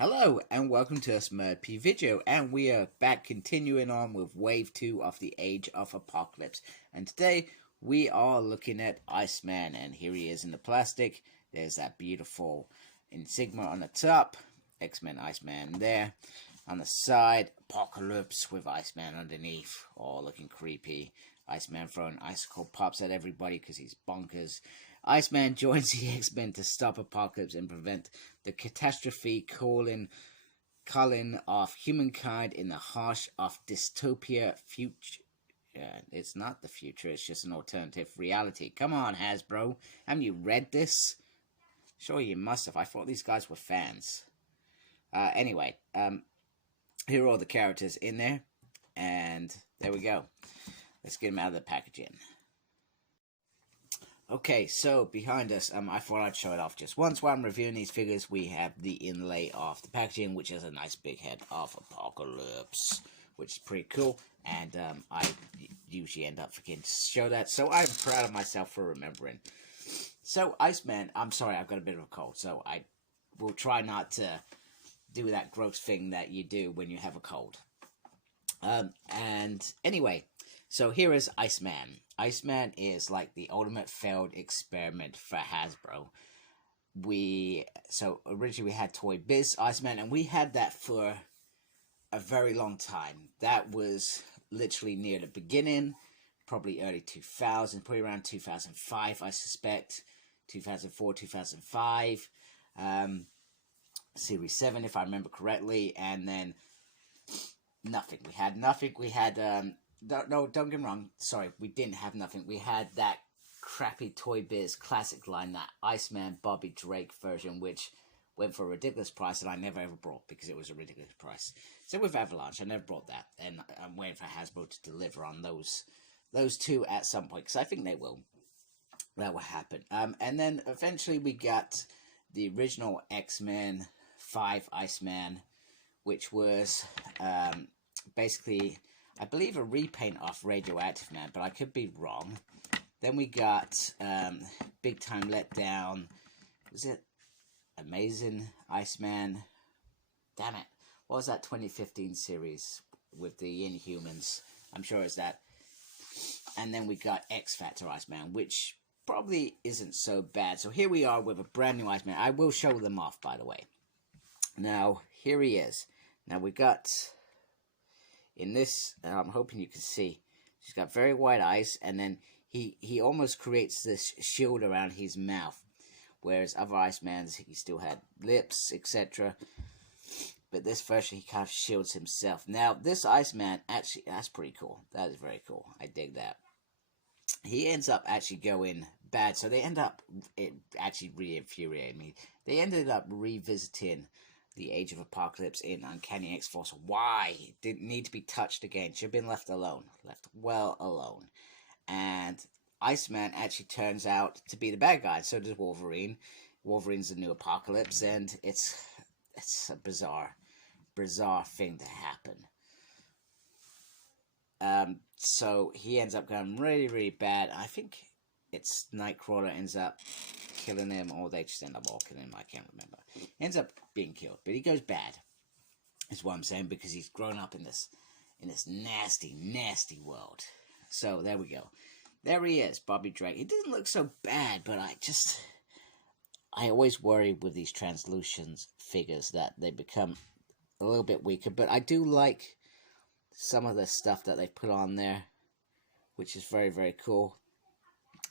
Hello and welcome to a Smurpy video, and we are back continuing on with Wave 2 of the Age of Apocalypse. And today we are looking at Iceman, and here he is in the plastic. There's that beautiful insignia on the top, X-Men Iceman there. On the side, Apocalypse with Iceman underneath, all looking creepy. Iceman throwing icicle pops at everybody because he's bonkers. Iceman joins the X-Men to stop Apocalypse and prevent the catastrophe calling of humankind in the harsh of dystopia future. It's not the future, it's just an alternative reality. Come on, Hasbro. Haven't you read this? Sure you must have. I thought these guys were fans. Anyway, here are all the characters in there. And there we go. Let's get them out of the packaging. Okay, so behind us, I thought I'd show it off just once. While I'm reviewing these figures, we have the inlay of the packaging, which is a nice big head of Apocalypse, which is pretty cool. And I usually end up forgetting to show that, so I'm proud of myself for remembering. So Iceman, I'm sorry, I've got a bit of a cold, so I will try not to do that gross thing that you do when you have a cold. And anyway, so here is Iceman. Iceman is like the ultimate failed experiment for Hasbro. So originally we had Toy Biz Iceman, and we had that for a very long time. That was literally near the beginning, probably early 2000, probably around 2005, I suspect. 2004, 2005. Series 7, if I remember correctly, and then nothing. We had nothing. We had, no, don't get me wrong. Sorry, we didn't have nothing. We had that crappy Toy Biz classic line, that Iceman Bobby Drake version, which went for a ridiculous price, and I never ever brought because it was a ridiculous price. So with Avalanche, I never brought that, and I'm waiting for Hasbro to deliver on those two at some point, because I think they will. That will happen. And then eventually we got the original X-Men 5 Iceman, which was basically, I believe, a repaint of Radioactive Man, but I could be wrong. Then we got Big Time Letdown. Was it Amazing Iceman? Damn it. What was that 2015 series with the Inhumans? I'm sure it's that. And then we got X Factor Iceman, which probably isn't so bad. So here we are with a brand new Iceman. I will show them off, by the way. Now, here he is. Now, we got, in this, I'm hoping you can see, he's got very white eyes, and then he almost creates this shield around his mouth, whereas other Icemans, he still had lips, etc. But this version, he kind of shields himself. Now, this Iceman, actually, that's pretty cool. That is very cool. I dig that. He ends up actually going bad, so they end up, it actually really infuriated me. They ended up revisiting the Age of Apocalypse in Uncanny X-Force. Why? It didn't need to be touched again. Should have been left alone. Left well alone. And Iceman actually turns out to be the bad guy. So does Wolverine. Wolverine's the new Apocalypse, and it's a bizarre thing to happen. So he ends up going really, really bad. I think it's Nightcrawler ends up killing him, or they just end up all killing him. I can't remember. He ends up being killed, but he goes bad. Is what I'm saying, because he's grown up in this nasty, nasty world. So there we go. There he is, Bobby Drake. He doesn't look so bad, but I always worry with these translucent figures that they become a little bit weaker. But I do like some of the stuff that they put on there, which is very, very cool.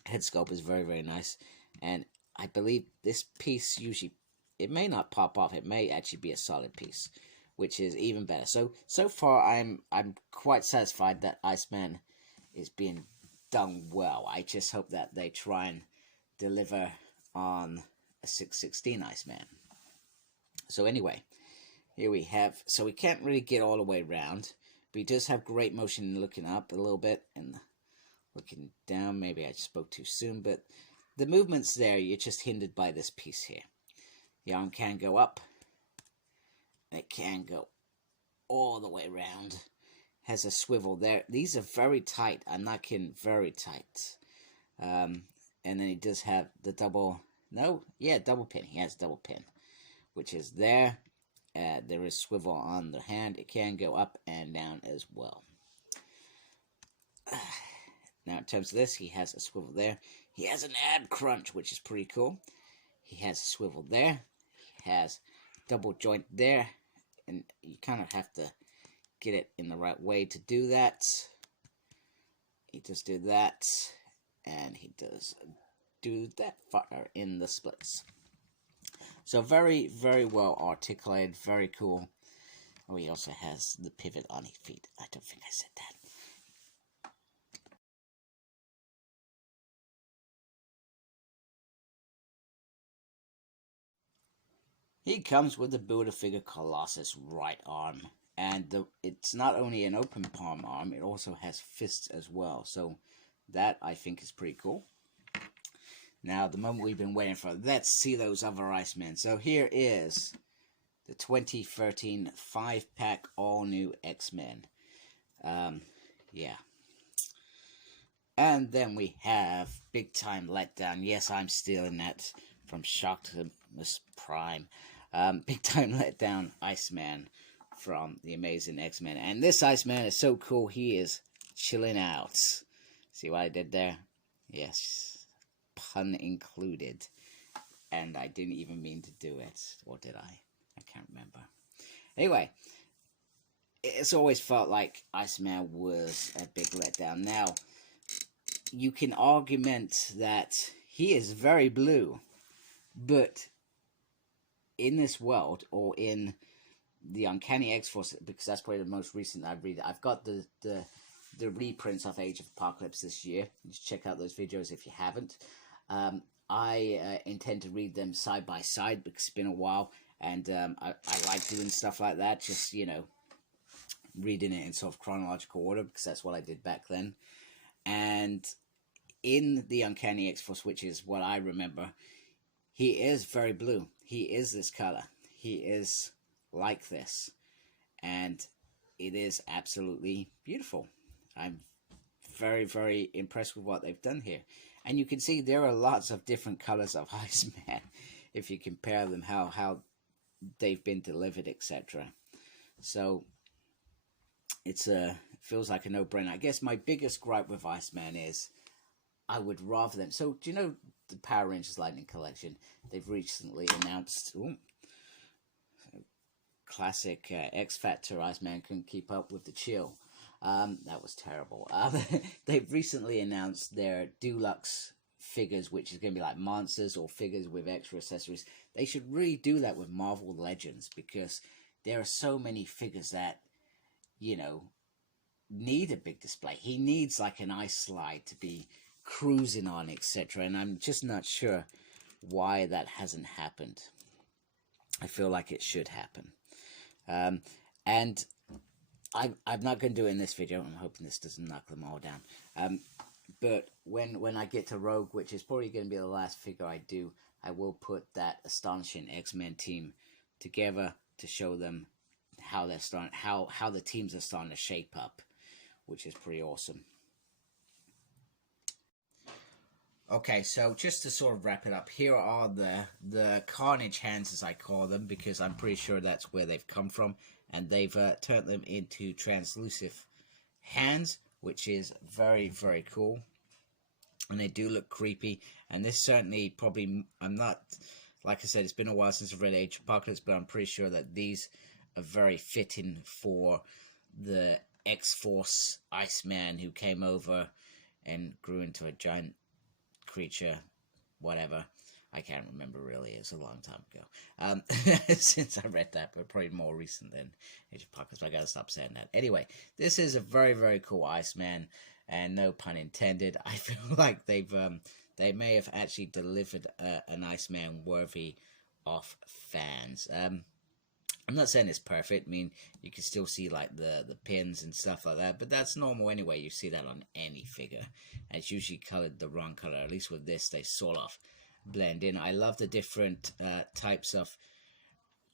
Head sculpt is very, very nice. And I believe this piece usually, it may not pop off. It may actually be a solid piece, which is even better. So far, I'm quite satisfied that Iceman is being done well. I just hope that they try and deliver on a 616 Iceman. So anyway, here we have, so we can't really get all the way around, but he does have great motion looking up a little bit and looking down. Maybe I spoke too soon, but the movement's there. You're just hindered by this piece here. The arm can go up. It can go all the way around. Has a swivel there. These are very tight. I'm not kidding. Very tight. And then he does have the double... No? Yeah, double pin. He has double pin, which is there. There is swivel on the hand. It can go up and down as well. Now, in terms of this, he has a swivel there. He has an ab crunch, which is pretty cool. He has a swivel there. He has double joint there. And you kind of have to get it in the right way to do that. He does do that. And he does do that fire in the splits. So very, very well articulated. Very cool. Oh, he also has the pivot on his feet. I don't think I said that. He comes with the Build-A-Figure Colossus right arm. And it's not only an open palm arm, it also has fists as well. So that, I think, is pretty cool. Now, the moment we've been waiting for, let's see those other Icemen. So here is the 2013 5-pack all-new X-Men. Yeah. And then we have Big Time Letdown. Yes, I'm stealing that from Shocktimus Prime. Big Time Letdown Iceman from the Amazing X-Men. And this Iceman is so cool, he is chilling out. See what I did there? Yes. Pun included. And I didn't even mean to do it. Or did I? I can't remember. Anyway, it's always felt like Iceman was a big letdown. Now, you can argument that he is very blue, but in this world, or in the Uncanny X-Force, because that's probably the most recent I've read, I've got the reprints of Age of Apocalypse this year. You should check out those videos if you haven't. I intend to read them side by side because it's been a while, and I like doing stuff like that, just, you know, reading it in sort of chronological order, because that's what I did back then. And in the Uncanny X-Force, which is what I remember, he is very blue. He is this color. He is like this. And it is absolutely beautiful. I'm very, very impressed with what they've done here. And you can see there are lots of different colors of Iceman if you compare them, how they've been delivered, etc. So it feels like a no-brainer. I guess my biggest gripe with Iceman is I would rather them. So do you know the Power Rangers Lightning Collection? They've recently announced classic X Factor Iceman couldn't keep up with the chill. That was terrible. They've recently announced their deluxe figures, which is going to be like monsters or figures with extra accessories. They should really do that with Marvel Legends, because there are so many figures that, you know, need a big display. He needs like an ice slide to be cruising on, etc. And I'm just not sure why that hasn't happened. I feel like it should happen. And I'm not going to do it in this video. I'm hoping this doesn't knock them all down. But when I get to Rogue, which is probably going to be the last figure I do, I will put that astonishing X-Men team together to show them how they're starting, how the teams are starting to shape up, which is pretty awesome. Okay, so just to sort of wrap it up, here are the Carnage hands, as I call them, because I'm pretty sure that's where they've come from, and they've turned them into translucent hands, which is very, very cool, and they do look creepy. And this certainly probably, I'm not, like I said, it's been a while since I've read Age of Apocalypse, but I'm pretty sure that these are very fitting for the X-Force Iceman who came over and grew into a giant creature, whatever. I can't remember really. It's a long time ago since I read that, but probably more recent than Age of Apocalypse. I gotta stop saying that. Anyway, this is a very, very cool Iceman, and no pun intended. I feel like they may have actually delivered an Iceman worthy of fans. I'm not saying it's perfect. I mean, you can still see like the pins and stuff like that, but that's normal anyway. You see that on any figure. And it's usually colored the wrong color. At least with this, they sort of blend in. I love the different types of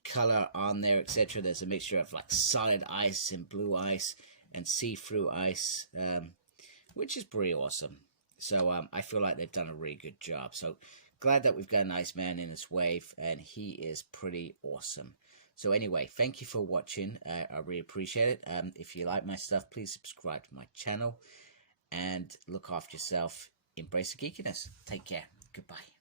color on there, etc. There's a mixture of like solid ice and blue ice and see-through ice, which is pretty awesome. So I feel like they've done a really good job. So glad that we've got an Iceman in this wave, and he is pretty awesome. So anyway, thank you for watching. I really appreciate it. If you like my stuff, please subscribe to my channel and look after yourself. Embrace the geekiness. Take care. Goodbye.